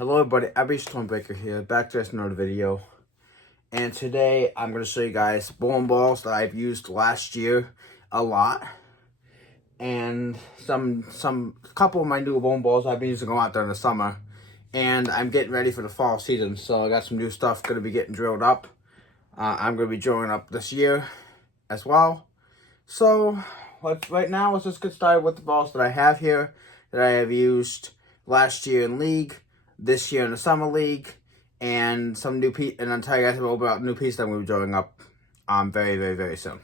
Hello everybody, Abby Stormbreaker here, back to another video. And today I'm going to show you guys bowling balls that I've used last year a lot. And couple of my new bowling balls I've been using a lot during the summer. And I'm getting ready for the fall season, so I got some new stuff going to be getting drilled up. I'm going to be drilling up this year as well. So right now let's just get started with the balls that I have here that I have used last year in league, this year in the summer league, and some new and I'll tell you guys a little bit about new pieces that we'll be drawing up very soon.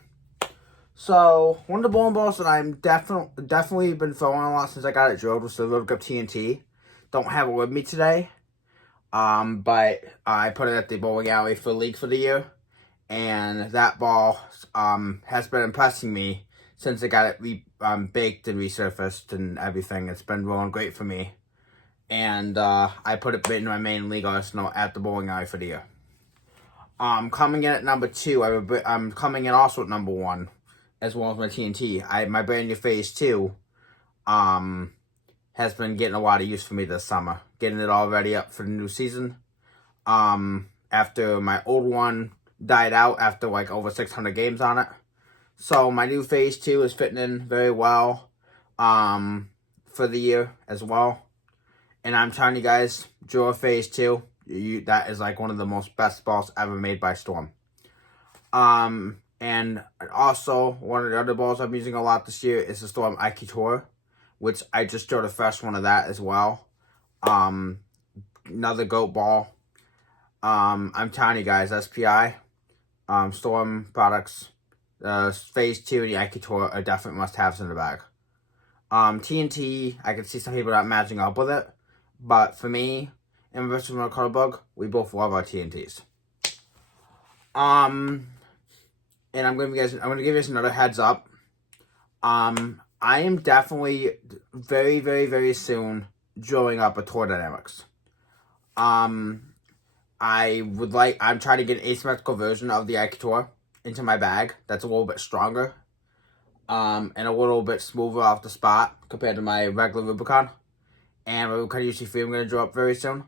So one of the bowling balls that I'm definitely been throwing a lot since I got it drilled was the Little Grip TNT. Don't have it with me today, but I put it at the bowling alley for league for the year, and that ball has been impressing me since I got it baked and resurfaced and everything. It's been rolling great for me. And I put it in my main league arsenal at the bowling alley for the year. Coming in at number 2, I'm coming in also at number 1, as well as my TNT. My brand new Phase 2 has been getting a lot of use for me this summer. Getting it all ready up for the new season. After my old one died out after like over 600 games on it. So my new Phase 2 is fitting in very well for the year as well. And I'm telling you guys, Draw Phase 2, that is like one of the most best balls ever made by Storm. And also, one of the other balls I'm using a lot this year is the Storm IQ Tour, which I just drew the first one of that as well. Another GOAT ball. I'm telling you guys, SPI, Storm products, Phase 2 and the IQ Tour are definitely must-haves in the bag. TNT, I can see some people not matching up with it. But for me, and versus Color Bug, we both love our TNTs. And I'm gonna give you guys another heads up. I am definitely very soon drawing up a Tour Dynamics. I'm trying to get an asymmetrical version of the IQ Tour into my bag that's a little bit stronger. And a little bit smoother off the spot compared to my regular Rubicon. And Rubicon UC3 I'm going to draw up very soon.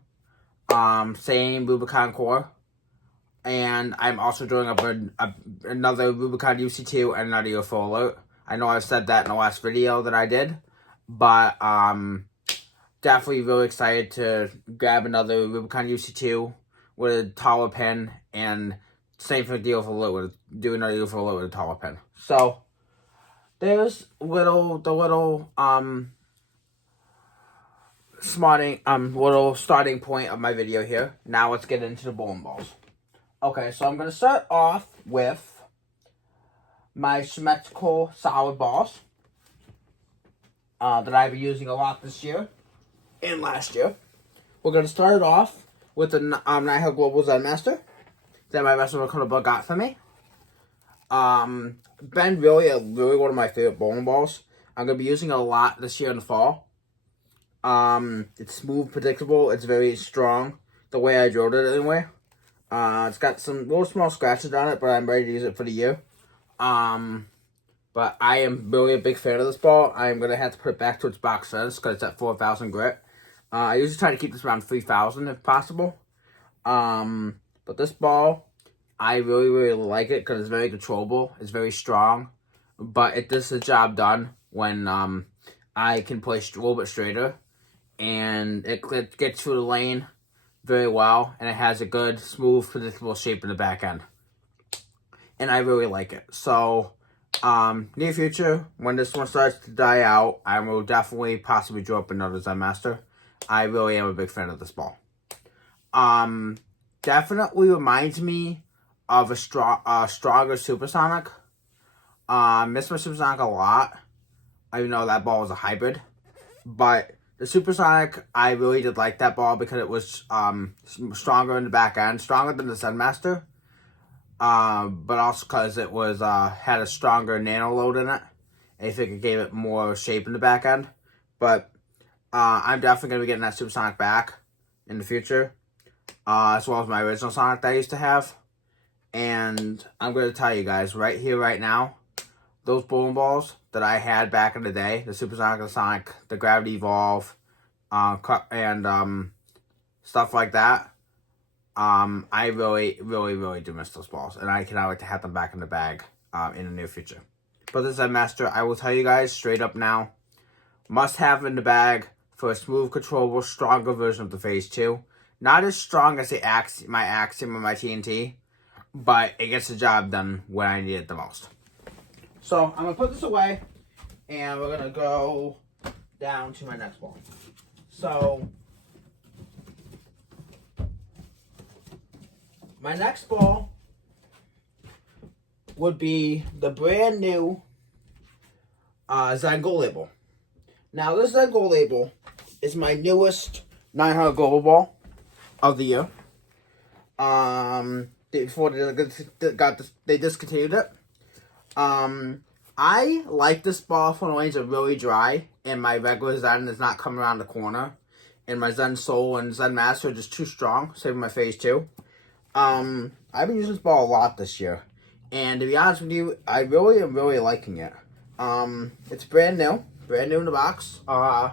Same Rubicon core. And I'm also drawing up another Rubicon UC2 and another UFO alert. I know I've said that in the last video that I did. But definitely really excited to grab another Rubicon UC2 with a taller pin. And same for the UFO alert, do another UFO alert with a taller pin. So there's the little starting point of my video here. Now let's get into the bowling balls. Okay, so I'm going to start off with my symmetrical solid balls that I've been using a lot this year and last year. We're going to start it off with the Nighthawk Global Zen Master that my Wrestling Color Bug got for me. Been really one of my favorite bowling balls. I'm going to be using it a lot this year in the fall. It's smooth, predictable. It's very strong. The way I drilled it anyway. It's got some little small scratches on it, but I'm ready to use it for the year. But I am really a big fan of this ball. I'm going to have to put it back to its box size because it's at 4,000 grit. I usually try to keep this around 3,000 if possible. But this ball, I really like it because it's very controllable. It's very strong. But it does the job done when I can play a little bit straighter. And it gets through the lane very well. And it has a good, smooth, predictable shape in the back end. And I really like it. So, near future, when this one starts to die out, I will definitely possibly draw up another Zen Master. I really am a big fan of this ball. Definitely reminds me of a stronger Supersonic. Miss my Supersonic a lot. I know that ball was a hybrid. But the Supersonic, I really did like that ball because it was stronger in the back end. Stronger than the Zen Master. But also because it was had a stronger nano load in it. I think it gave it more shape in the back end. But I'm definitely going to be getting that Supersonic back in the future. As well as my original Sonic that I used to have. And I'm going to tell you guys right here, right now, those bowling balls that I had back in the day, the Supersonic, the Sonic, the Gravity Evolve, and stuff like that. I really, really, really do miss those balls, and I cannot wait to have them back in the bag in the near future. But the Zen Master, I will tell you guys straight up now, must have in the bag for a smooth, controllable, stronger version of the Phase 2. Not as strong as my Axiom or my TNT, but it gets the job done when I need it the most. So I'm going to put this away, and we're going to go down to my next ball. So my next ball would be the brand new Zen Gold Label. Now this Zen Gold Label is my newest 900 Global Ball of the year. Before they discontinued it. I like this ball for the lanes are really dry, and my regular Zen is not coming around the corner, and my Zen Soul and Zen Master are just too strong, saving my Phase 2. I've been using this ball a lot this year, and to be honest with you, I really am really liking it. It's brand new in the box. I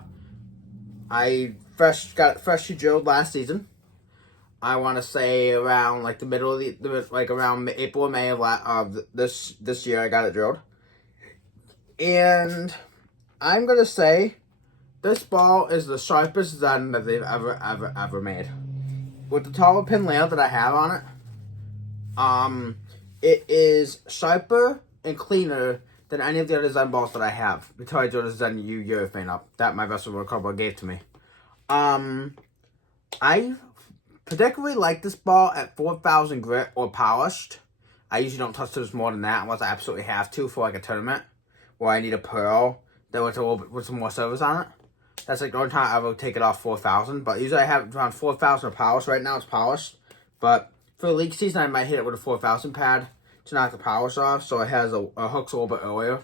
got it freshly drilled last season. I want to say around like the middle of around April or May of this year I got it drilled. And I'm gonna say this ball is the sharpest Zen that they've ever made. With the taller pin layout that I have on it, it is sharper and cleaner than any of the other Zen balls that I have. Until I drew the Zen U urethane up that my Vessel World Cardboard gave to me. I particularly like this ball at 4,000 grit or polished. I usually don't touch those more than that unless I absolutely have to for like a tournament where I need a pearl that with a little bit with some more service on it. That's like the only time I will take it off 4,000. But usually I have it around 4,000 polished. Right now it's polished. But for the league season I might hit it with a 4,000 pad to knock the polish off, so it has a hooks a little bit earlier.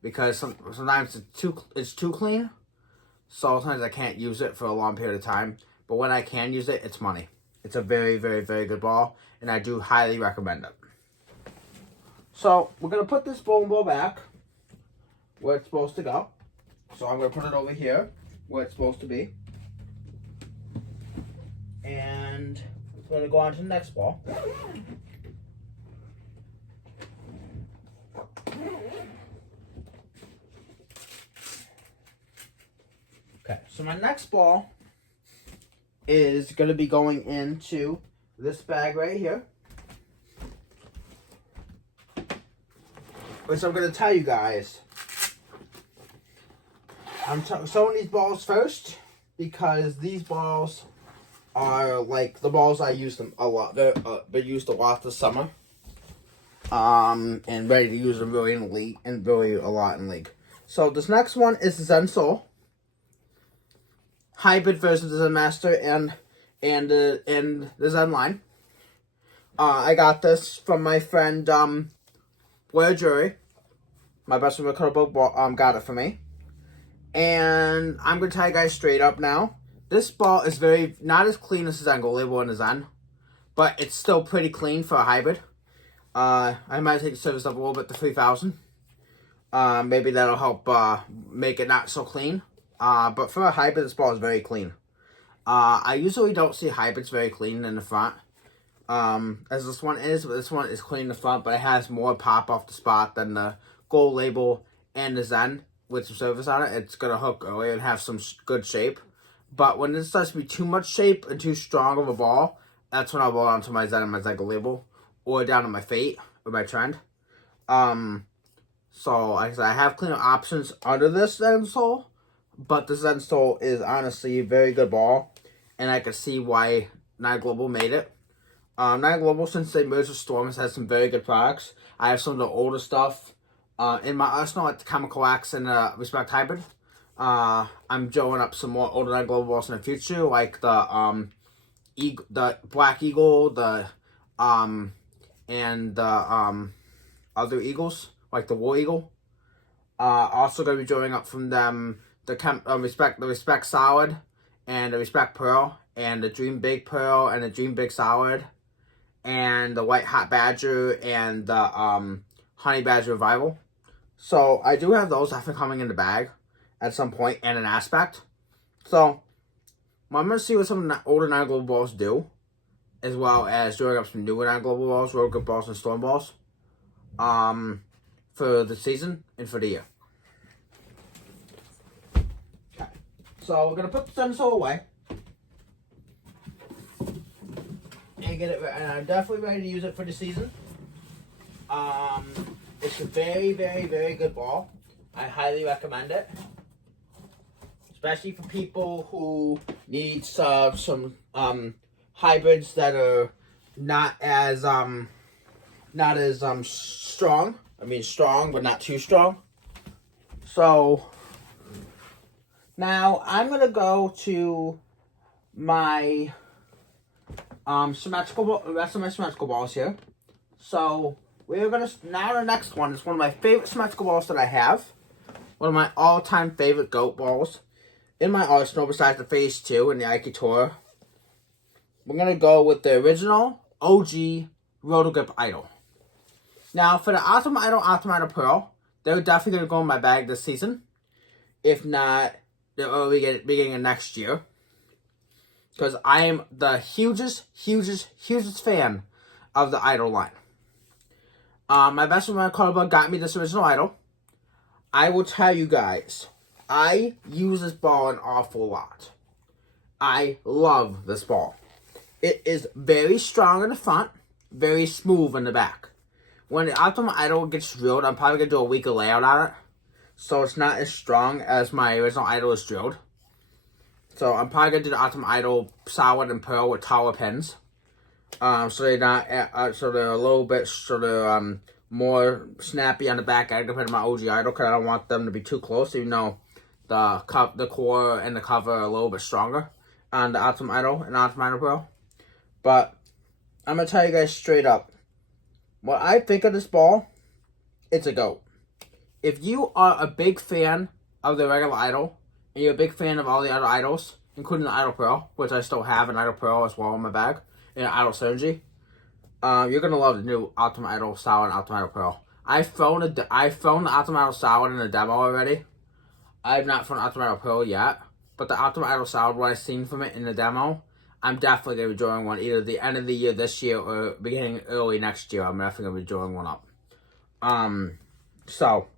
Because sometimes it's too clean. So sometimes I can't use it for a long period of time. But when I can use it, it's money. It's a very, very, very good ball, and I do highly recommend it. So, we're going to put this bowling ball back where it's supposed to go. So, I'm going to put it over here where it's supposed to be. And we're going to go on to the next ball. Okay, so my next ball is going to be going into this bag right here. Which I'm going to tell you guys. I'm showing these balls first because these balls are like the balls I use them a lot. They're used a lot this summer. And ready to use them really in the league and really a lot in league. So this next one is the Zen Soul. Hybrid version of the Zen Master and the Zen line. I got this from my friend Blair Jury. My best friend got it for me. And I'm gonna tell you guys straight up now. This ball is not as clean as the Zen Gold Label and the Zen, but it's still pretty clean for a hybrid. I might take the service up a little bit to 3,000. Maybe that'll help make it not so clean. But for a hybrid, this ball is very clean. I usually don't see hybrids very clean in the front. As this one is, but this one is clean in the front, but it has more pop off the spot than the Gold Label and the Zen with some service on it. It's going to hook early and have some good shape. But when it starts to be too much shape and too strong of a ball, that's when I'll roll onto my Zen and my Zen Gold Label. Or down to my Fate or my Trend. So, like I said, I have cleaner options under this Zen Soul. But the Zen Soul is honestly a very good ball. And I can see why Nine Global made it. Nine Global, since they merged with Storm, has had some very good products. I have some of the older stuff in my arsenal, like the Chemical Axe and Respect Hybrid. I'm drawing up some more older Nine Global balls in the future, like the Black Eagle, and the other Eagles, like the War Eagle. Also going to be drawing up from them the Respect Solid, and the Respect Pearl, and the Dream Big Pearl, and the Dream Big Solid, and the White Hot Badger, and the Honey Badger Revival. So I do have those, I think, coming in the bag at some point, and an Aspect. So Well, I'm going to see what some older 9 global balls do, as well as drawing up some newer 9 global balls, road grip balls, and storm balls, for the season and for the year. Okay, so we're going to put the Senso away. And get it, and I'm definitely ready to use it for the season. It's a very, very, very good ball. I highly recommend it, especially for people who need some hybrids that are not as strong. I mean, strong, but not too strong. So now I'm gonna go to my symmetrical, rest of my symmetrical balls here. So we're gonna, now the next one is one of my favorite symmetrical balls that I have. One of my all-time favorite GOAT balls in my arsenal besides the Phase 2 and the Aikitora. We're gonna go with the original OG Roto-Grip Idol. Now for the Optima Idol Pearl, they're definitely gonna go in my bag this season. If not, the early beginning of next year. Because I am the hugest fan of the Idol line. My best friend Carla got me this original Idol. I will tell you guys, I use this ball an awful lot. I love this ball. It is very strong in the front, very smooth in the back. When the Optima Idol gets drilled, I'm probably going to do a weaker layout on it. So it's not as strong as my original Idol is drilled. So I'm probably going to do the Optima Idol solid and pearl with taller pins. So they're not, so they're a little bit, more snappy on the back end compared to my OG Idol, because I don't want them to be too close, even though the core and the cover are a little bit stronger on the Optima Idol and Optima Idol Pearl. But I'm going to tell you guys straight up, what I think of this ball, it's a GOAT. If you are a big fan of the regular Idol, and you're a big fan of all the other Idols, including the Idol Pearl, which I still have an Idol Pearl as well in my bag, and Idol Synergy, you're going to love the new Optima Idol Solid and Optima Idol Pearl. I've thrown the Optima Idol Solid in the demo already. I have not thrown Optima Idol Pearl yet, but the Optima Idol Solid, what I've seen from it in the demo, I'm definitely going to be drawing one either the end of the year this year or beginning early next year. I'm definitely going to be drawing one up. So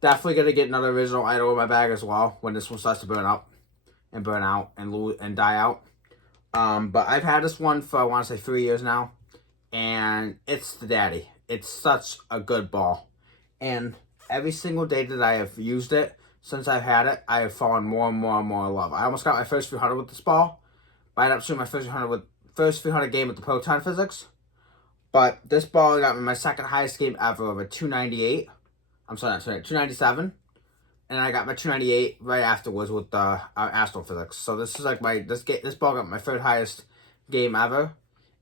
definitely going to get another original Idol in my bag as well when this one starts to burn up and burn out and die out. But I've had this one for, I want to say, 3 years now, and it's the daddy. It's such a good ball. And every single day that I have used it, since I've had it, I have fallen more and more and more in love. I almost got my first 300 with this ball, but I ended up shooting my first 300 game with the Proton Physics. But this ball got me my second highest game ever of a 298. I'm sorry, 297. And I got my 298 right afterwards with the Astrophysics. So this is like this ball got my third highest game ever,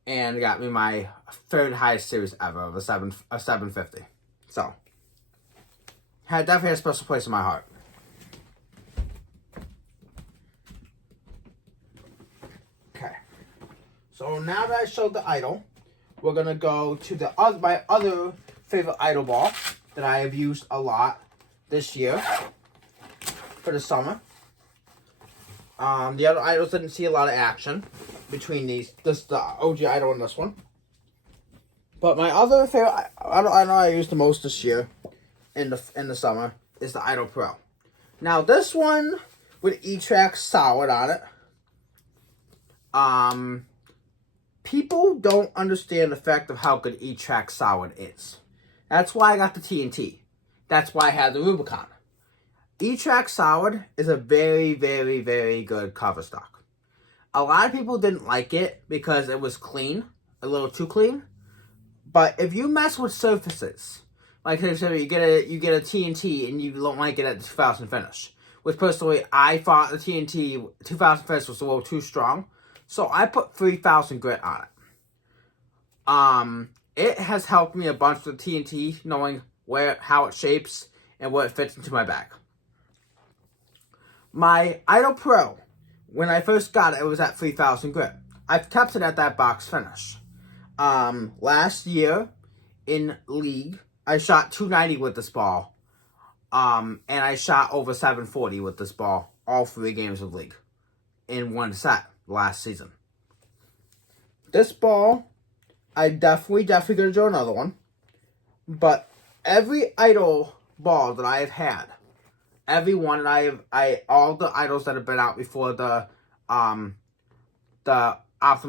and got me my third highest series ever of a 750. So definitely had a special place in my heart. Okay, so now that I showed the Idol, we're gonna go to my other favorite Idol ball that I have used a lot this year for the summer. The other Idols didn't see a lot of action between the OG Idol and this one. But my other favorite Idol I used the most this year in the summer is the Idol Pro. Now this one with E-Track Solid on it. People don't understand the fact of how good E-Track Solid is. That's why I got the TNT. That's why I had the Rubicon. E-Track Solid is a very, very, very good cover stock. A lot of people didn't like it because it was clean, a little too clean. But if you mess with surfaces, like I said, you get a TNT and you don't like it at the 2000 finish, which personally I thought the TNT 2000 finish was a little too strong, so I put 3000 grit on it. It has helped me a bunch with TNT, knowing how it shapes and what it fits into my bag. My Idol Pro, when I first got it, it was at 3000 grit. I've kept it at that box finish. Last year in League, I shot 290 with this ball. And I shot over 740 with this ball all 3 games of League. in one set last season. This ball, I definitely gonna draw another one. But every idol ball that I have had, every one that all the idols that have been out before the Optima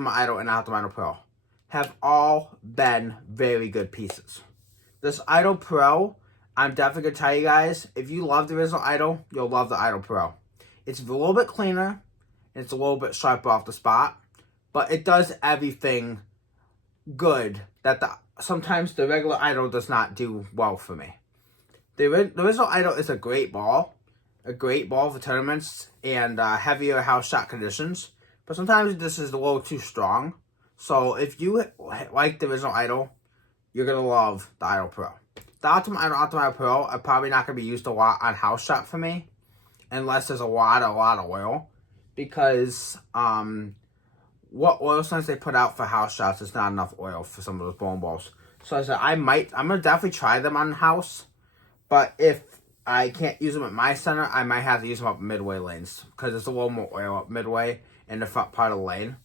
Idol and Optima Idol Pro have all been very good pieces. This Idol Pro, I'm definitely going to tell you guys, if you love the original Idol, you'll love the Idol Pro. It's a little bit cleaner, and it's a little bit sharper off the spot, but it does everything good that sometimes the regular Idol does not do well for me. The original Idol is a great ball for tournaments and heavier house shot conditions, but sometimes this is a little too strong. So if you like the original Idol, you're going to love the Idol Pro. The Optima Idol Pro are probably not going to be used a lot on house shot for me, unless there's a lot of oil, because what oil sense they put out for house shots is not enough oil for some of those bowling balls. So I said I'm going to definitely try them on house, but if I can't use them at my center, I might have to use them up midway lanes, because there's a little more oil up midway in the front part of the lane.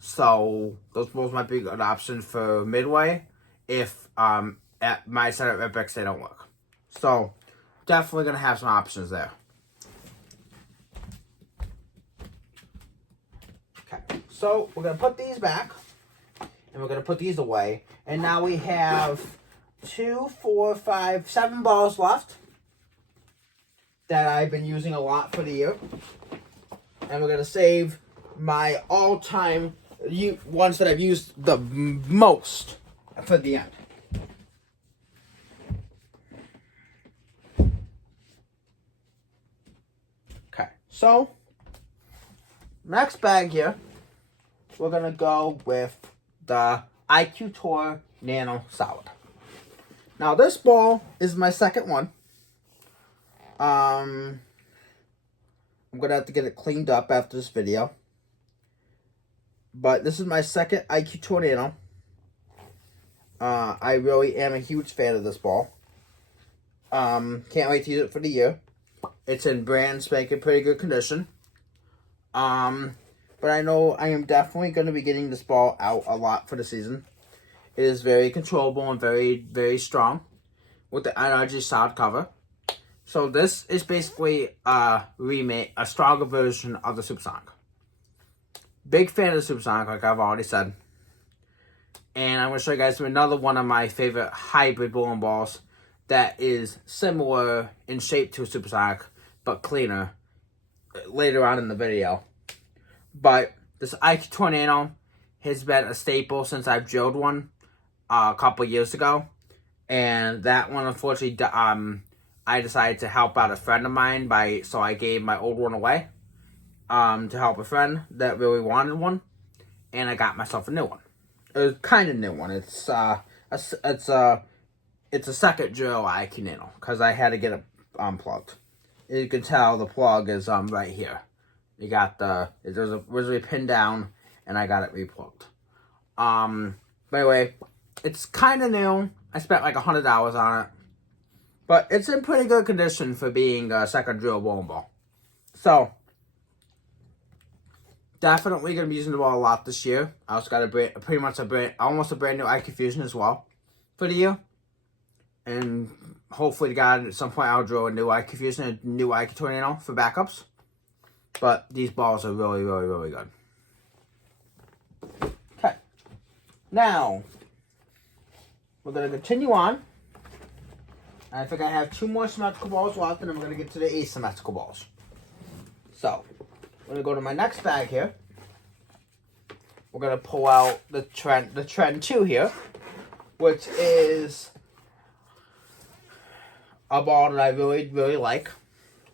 So those balls might be a good option for midway if at my center at Red Bricks they don't work. So definitely going to have some options there. Okay, so we're going to put these back, and we're going to put these away. And now we have 2, 4, 5, 7 balls left that I've been using a lot for the year. And we're going to save my all-time ones that I've used the most for the end. Okay, so next bag here, we're going to go with the IQ Tour Nano Solid. Now this ball is my second one. I'm going to have to get it cleaned up after this video. But this is my second IQ Tour Nano. I really am a huge fan of this ball. Can't wait to use it for the year. It's in brand spanking pretty good condition. But I know I am definitely going to be getting this ball out a lot for the season. It is very controllable and very, very strong with the NRG solid cover. So this is basically a remake, a stronger version of the Supersonic. Big fan of the Supersonic, like I've already said. And I'm going to show you guys another one of my favorite hybrid bowling balls that is similar in shape to a Supersonic, but cleaner later on in the video. But this IQ Tour Nano has been a staple since I've drilled one a couple years ago. And that one, unfortunately, I decided to help out a friend of mine, so I gave my old one away to help a friend that really wanted one, and I got myself a new one. It was kind of new one. It's a second drill IQ Nano because I had to get it unplugged. You can tell the plug is right here. You got it was originally pinned down, and I got it replugged. By the way, it's kind of new. I spent like $100 on it. But it's in pretty good condition for being a second drill bowling ball. So, definitely going to be using the ball a lot this year. I also got almost a brand new IQ Fusion as well for the year. And hopefully, at some point, I'll drill a new IQ Fusion and a new IQ Tour Nano for backups. But these balls are really, really, really good. Okay. Now, we're going to continue on. I think I have 2 more symmetrical balls left, and then we're going to get to the asymmetrical balls. So, I'm going to go to my next bag here. We're going to pull out the Trend 2 here, which is a ball that I really, really like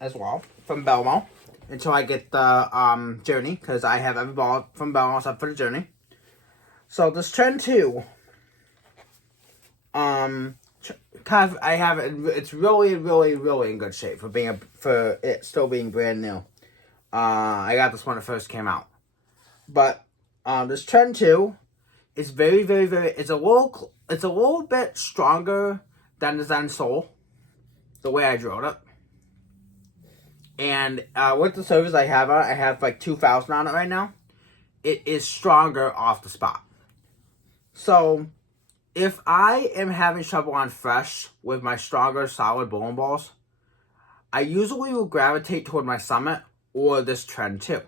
as well from Belmo. Until I get the Journey, because I have every ball from Belmo except for the Journey. So, this Trend 2, I have it. It's really, really, really in good shape for it still being brand new. I got this when it first came out, but this Trend 2 is very, very, very. It's a little bit stronger than the Zen Soul, the way I drilled it. And with the servers I have on it, I have like 2,000 on it right now. It is stronger off the spot. So, if I am having trouble on fresh with my stronger solid bowling balls, I usually will gravitate toward my Summit or this Trend 2.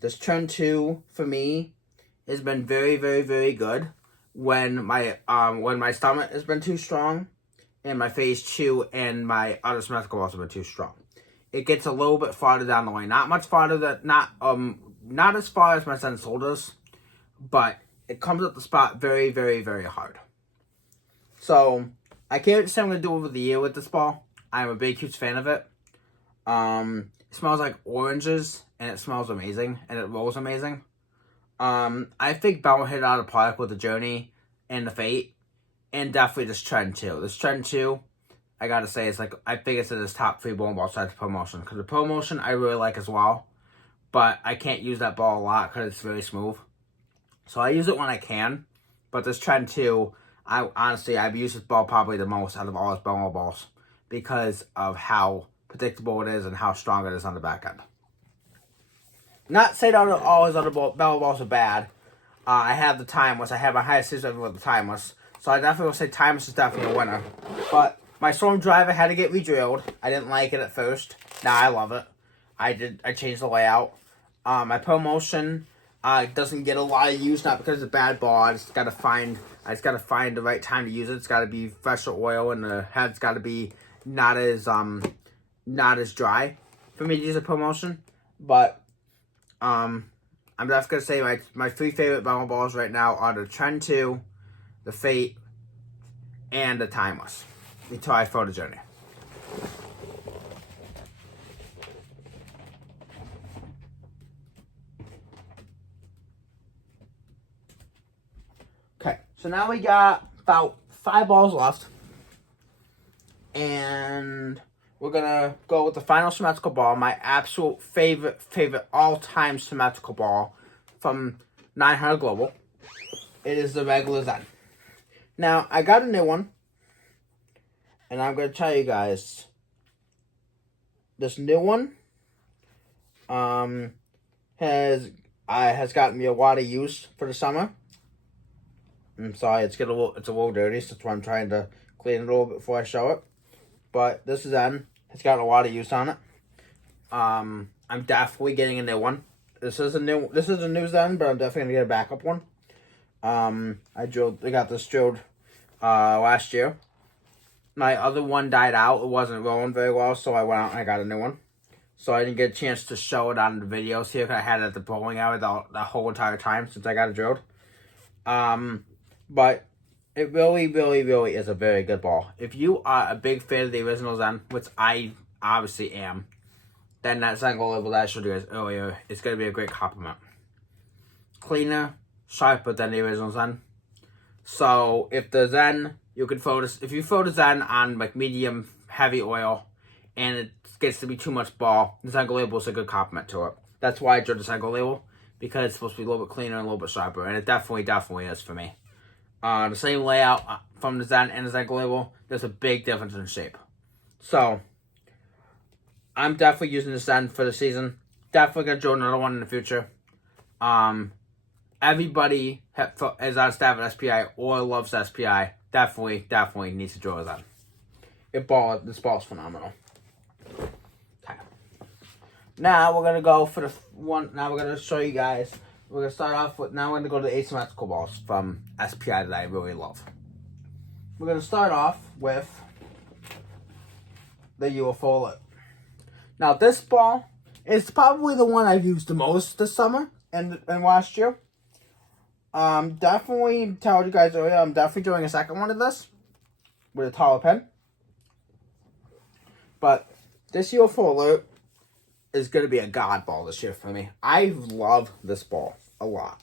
This Trend 2 for me has been very, very, very good when my Summit has been too strong, and my Phase 2 and my other symmetrical balls have been too strong. It gets a little bit farther down the lane. Not much farther, not as far as my Zen Soldiers, but it comes up the spot very, very, very hard. So, I can't say I'm going to do over the year with this ball. I'm a big, huge fan of it. It smells like oranges, and it smells amazing, and it rolls amazing. I think Bell hit out a product with the Journey and the Fate, and definitely this Trend 2. This Trend 2, I gotta say, it's like, I think it's in this top 3 bowling ball size promotion. Because the promotion I really like as well, but I can't use that ball a lot because it's very smooth. So I use it when I can, but this Trend 2, I've used this ball probably the most out of all its bowling balls because of how predictable it is and how strong it is on the back end. Not saying all his other bowling balls are bad. I have the Timeless. I have my highest series ever with the Timeless. So I definitely will say Timeless is definitely a winner. But my Storm Driver had to get re-drilled. I didn't like it at first. Now I love it. I changed the layout. My promotion doesn't get a lot of use, not because it's a bad ball. I just gotta find the right time to use it. It's gotta be fresher oil, and the head's gotta be not as dry for me to use a promotion. But I'm just gonna say my 3 favorite bowling balls right now are the Trend 2, the Fate, and the Timeless. Until I throw the Journey. Okay, so now we got about 5 balls left. And we're gonna go with the final symmetrical ball, my absolute favorite all-time symmetrical ball from 900 Global. It is the regular Zen. Now, I got a new one, and I'm gonna tell you guys, this new one has gotten me a lot of use for the summer. I'm sorry, it's a little dirty, so that's why I'm trying to clean it a little bit before I show it. But this Zen has got a lot of use on it. I'm definitely getting a new one. This is a new Zen, but I'm definitely gonna get a backup one. I got this drilled last year. My other one died out. It wasn't rolling very well, so I went out and I got a new one. So I didn't get a chance to show it on the videos here, because I had it at the bowling alley the whole entire time since I got it drilled. But it really, really, really is a very good ball. If you are a big fan of the original Zen, which I obviously am, then that Zen Gold Label that I showed you guys earlier is going to be a great compliment. Cleaner, sharper than the original Zen. So if the Zen, you can throw this, if you throw the Zen on like medium heavy oil and it gets to be too much ball, the Zen Gold Label is a good compliment to it. That's why I drew the Zen Gold Label, because it's supposed to be a little bit cleaner and a little bit sharper, and it definitely is for me. The same layout from the Zen and the Zen Gold Label, there's a big difference in shape. So, I'm definitely using the Zen for the season. Definitely going to draw another one in the future. Everybody is on staff at SPI or loves SPI. Definitely needs to draw a Zen. This ball is phenomenal. Okay. Now we're going to go for the one. Now we're going to show you guys. We're going to start off with, now we're going to go to the asymmetrical balls from SPI that I really love. We're going to start off with the UFO Alert. Now this ball is probably the one I've used the most this summer and last year. Definitely told you guys earlier, I'm definitely doing a second one of this with a taller pen. But this UFO Alert is going to be a god ball this year for me. I love this ball a lot.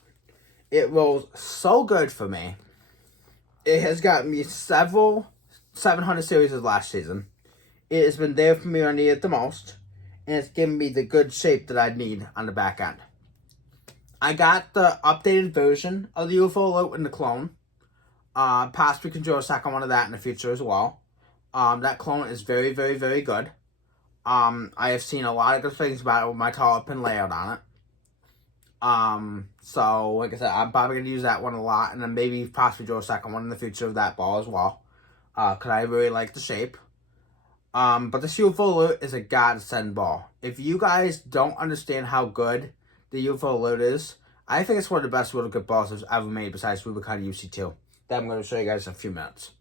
It rolls so good for me. It has gotten me several 700 series last season. It has been there for me when I need it the most. And it's given me the good shape that I need on the back end. I got the updated version of the UFO Alert in the clone. Possibly can draw a second one of that in the future as well. That clone is very, very, very good. I have seen a lot of good things about it with my taller pin layout on it. So like I said, I'm probably gonna use that one a lot, and then maybe possibly do a second one in the future of that ball as well. Cause I really like the shape. But the UFO Loot is a godsend ball. If you guys don't understand how good the UFO Loot is, I think it's one of the best really good balls I've ever made besides Rubicon UC2 that I'm going to show you guys in a few minutes.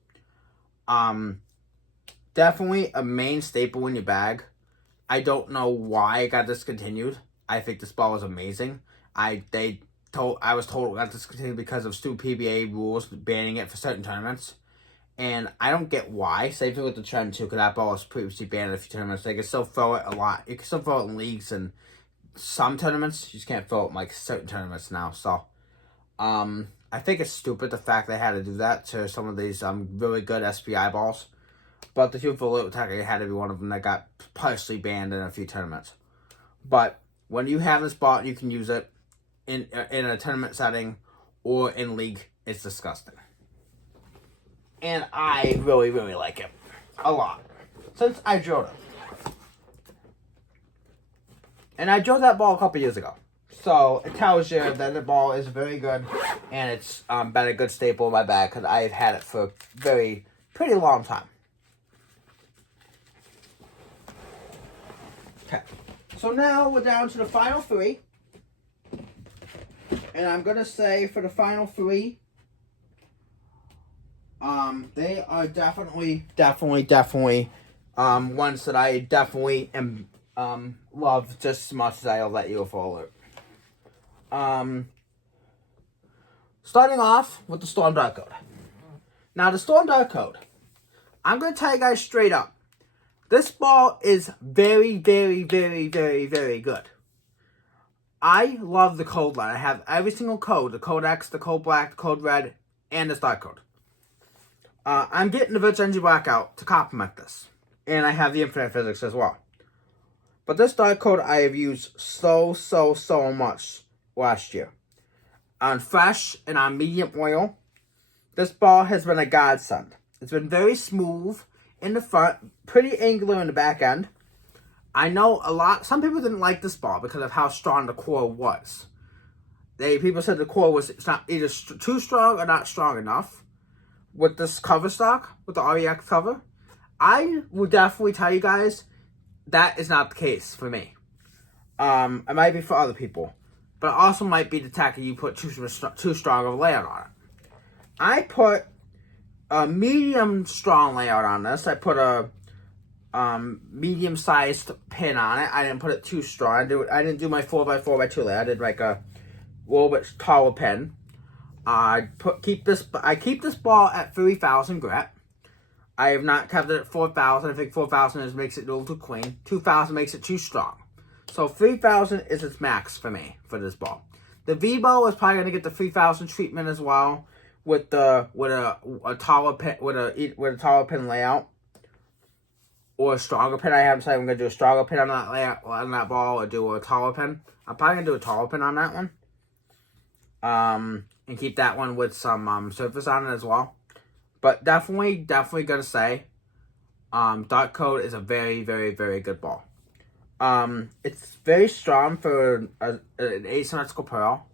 Definitely a main staple in your bag. I don't know why it got discontinued. I think this ball is amazing. I was told it got discontinued because of stupid PBA rules banning it for certain tournaments. And I don't get why. Same thing with the Trend too, because that ball was previously banned in a few tournaments. They can still throw it a lot. You can still throw it in leagues and some tournaments. You just can't throw it in like certain tournaments now. So, I think it's stupid the fact they had to do that to some of these really good SPI balls. But the UFO Loot technically had to be one of them that got partially banned in a few tournaments. But when you have this ball, you can use it in a tournament setting or in league. It's disgusting. And I really, really like it. A lot. Since I drilled it. And I drilled that ball a couple years ago. So it tells you that the ball is very good. And it's been a good staple in my bag. Because I've had it for a pretty long time. Okay. So now we're down to the final three. And I'm going to say for the final three, they are definitely ones that I definitely love just as much as I'll let you follow. Starting off with the Storm Dark Code. Now the Storm Dark Code, I'm gonna tell you guys straight up, this ball is very, very, very, very, very good. I love the code line. I have every single code: the Code X, the Code Black, the Code Red, and the Dark Code. I'm getting the Virtual Energy Blackout to complement this. And I have the Infinite Physics as well. But this Dark Code I have used so much last year. On fresh and on medium oil, this ball has been a godsend. It's been very smooth in the front, pretty angular in the back end. I know some people didn't like this ball because of how strong the core was. People said the core was not either too strong or not strong enough. With this cover stock, with the REX cover, I would definitely tell you guys that is not the case for me. It might be for other people, but it also might be the tack that you put too strong of a layout on it. I put a medium strong layout on this. I put a medium sized pin on it. I didn't put it too strong. I didn't do my 4x4x2 layout. I did like a little bit taller pin. I keep this ball at 3,000 grit. I have not kept it at 4,000. I think 4,000 makes it a little too clean. 2,000 makes it too strong. So 3,000 is its max for me for this ball. The V-Bow is probably gonna get the 3,000 treatment as well with a taller pin with a taller pin layout or a stronger pin. I haven't decided I'm gonna do a stronger pin on that layout on that ball or do a taller pin. I'm probably gonna do a taller pin on that one. And keep that one with some surface on it as well. But definitely gonna say, Dark Code is a very, very, very good ball. It's very strong for an asymmetrical pearl.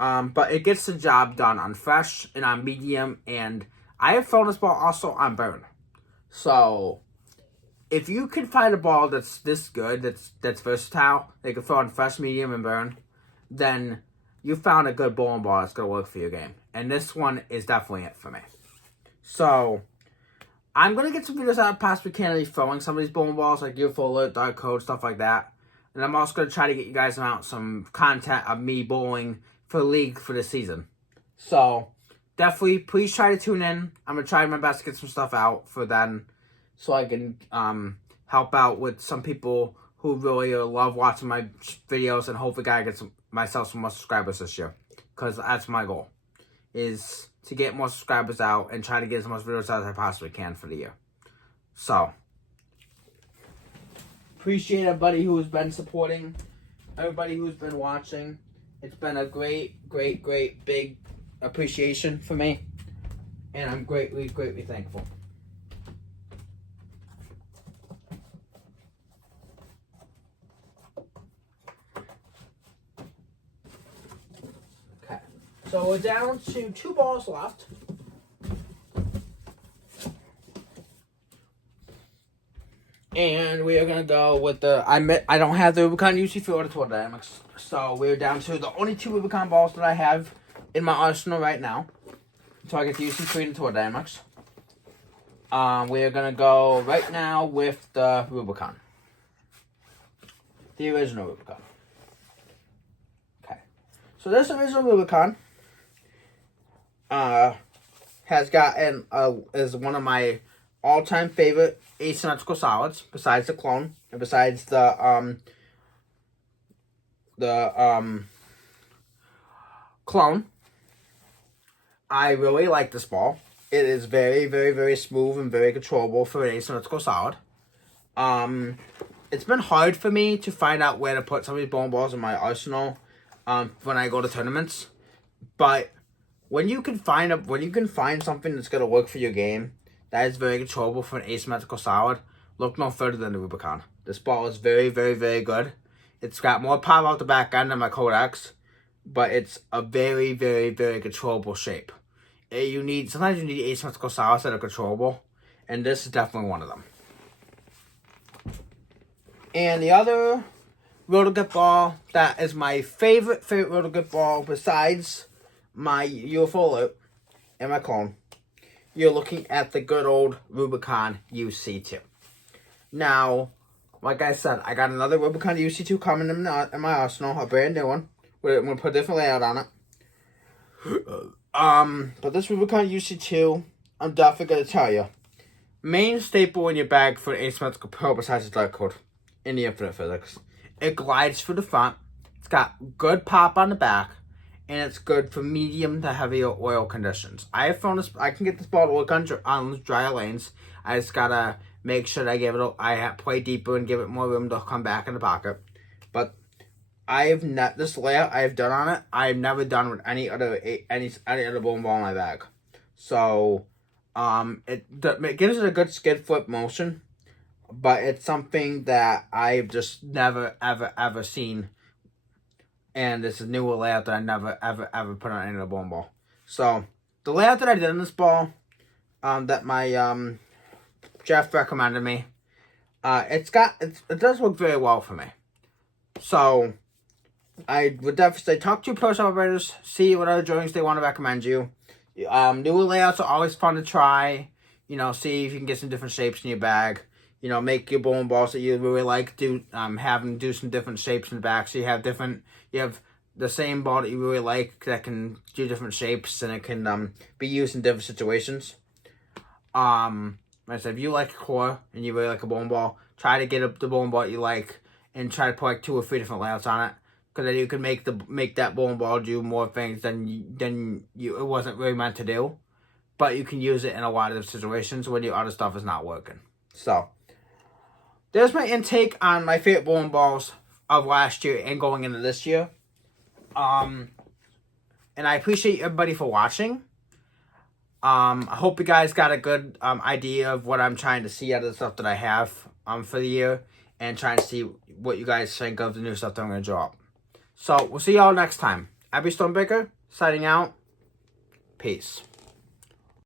But it gets the job done on fresh and on medium. And I have thrown this ball also on burn. So if you can find a ball that's this good, that's versatile, they can throw on fresh, medium, and burn, then you found a good bowling ball that's going to work for your game. And this one is definitely it for me. So, I'm going to get some videos out of possibly candidly throwing some of these bowling balls, like UFO Alert, Dark Code, stuff like that. And I'm also going to try to get you guys out some content of me bowling for the league for this season. So, definitely, please try to tune in. I'm going to try my best to get some stuff out for then, so I can help out with some people who really love watching my videos, and hopefully I get myself some more subscribers this year, because that's my goal, is to get more subscribers out and try to get as much videos out as I possibly can for the year. So, appreciate everybody who's been supporting, everybody who's been watching. It's been a great big appreciation for me, and I'm greatly thankful. So we're down to 2 balls left. And we are going to go with the... I don't have the Rubicon UC3 or the Tour Dynamics. So we're down to the only 2 Rubicon balls that I have in my arsenal right now. So I get the UC3 and the Tour Dynamics. We're going to go right now with the Rubicon. The original Rubicon. Okay. So this original Rubicon has gotten is one of my all-time favorite asymmetrical solids, besides the clone and besides the clone. I really like this ball. It is very, very, very smooth and very controllable for an asymmetrical solid. It's been hard for me to find out where to put some of these bowling balls in my arsenal when I go to tournaments, but when you can find something that's gonna work for your game that is very controllable for an asymmetrical solid, look no further than the Rubicon. This ball is very, very, very good. It's got more power out the back end than my Codex, but it's a very, very, very controllable shape. Sometimes you need asymmetrical solids that are controllable, and this is definitely one of them. And the other Rotogrip ball that is my favorite Rotogrip ball besides my UFO Alert and my clone, you're looking at the good old Rubicon UC2. Now, like I said, I got another Rubicon UC2 coming in my arsenal, a brand new one. I'm going to put a different layout on it. But this Rubicon UC2, I'm definitely going to tell you, main staple in your bag for an asymmetrical pearl besides the Dark Code in the Infinite Physics. It glides through the front, it's got good pop on the back, and it's good for medium to heavy oil conditions. I can get this ball to work on drier lanes. I just gotta make sure that I play deeper and give it more room to come back in the pocket. But this layout I've done on it, I've never done with any other bowling ball in my bag. So it gives it a good skid flip motion, but it's something that I've just never ever seen. And this is a newer layout that I never, ever put on any other bowling ball. So, the layout that I did on this ball, that my Jeff recommended me, it does work very well for me. So, I would definitely say talk to your pro operators, see what other joints they want to recommend you. Newer layouts are always fun to try. See if you can get some different shapes in your bag. Make your bowling balls that you really like, have them do some different shapes in the back. So you have the same ball that you really like that can do different shapes, and it can be used in different situations. Like I said, if you like a core and you really like a bowling ball, try to get the bowling ball you like and try to put like 2 or 3 different layouts on it, because then you can make that bowling ball do more things than it wasn't really meant to do. But you can use it in a lot of situations when your other stuff is not working. So, there's my intake on my favorite bowling balls of last year and going into this year. And I appreciate everybody for watching. I hope you guys got a good idea of what I'm trying to see out of the stuff that I have for the year, and trying to see what you guys think of the new stuff that I'm going to drop. So, we'll see y'all next time. Abby Stormbreaker, signing out. Peace.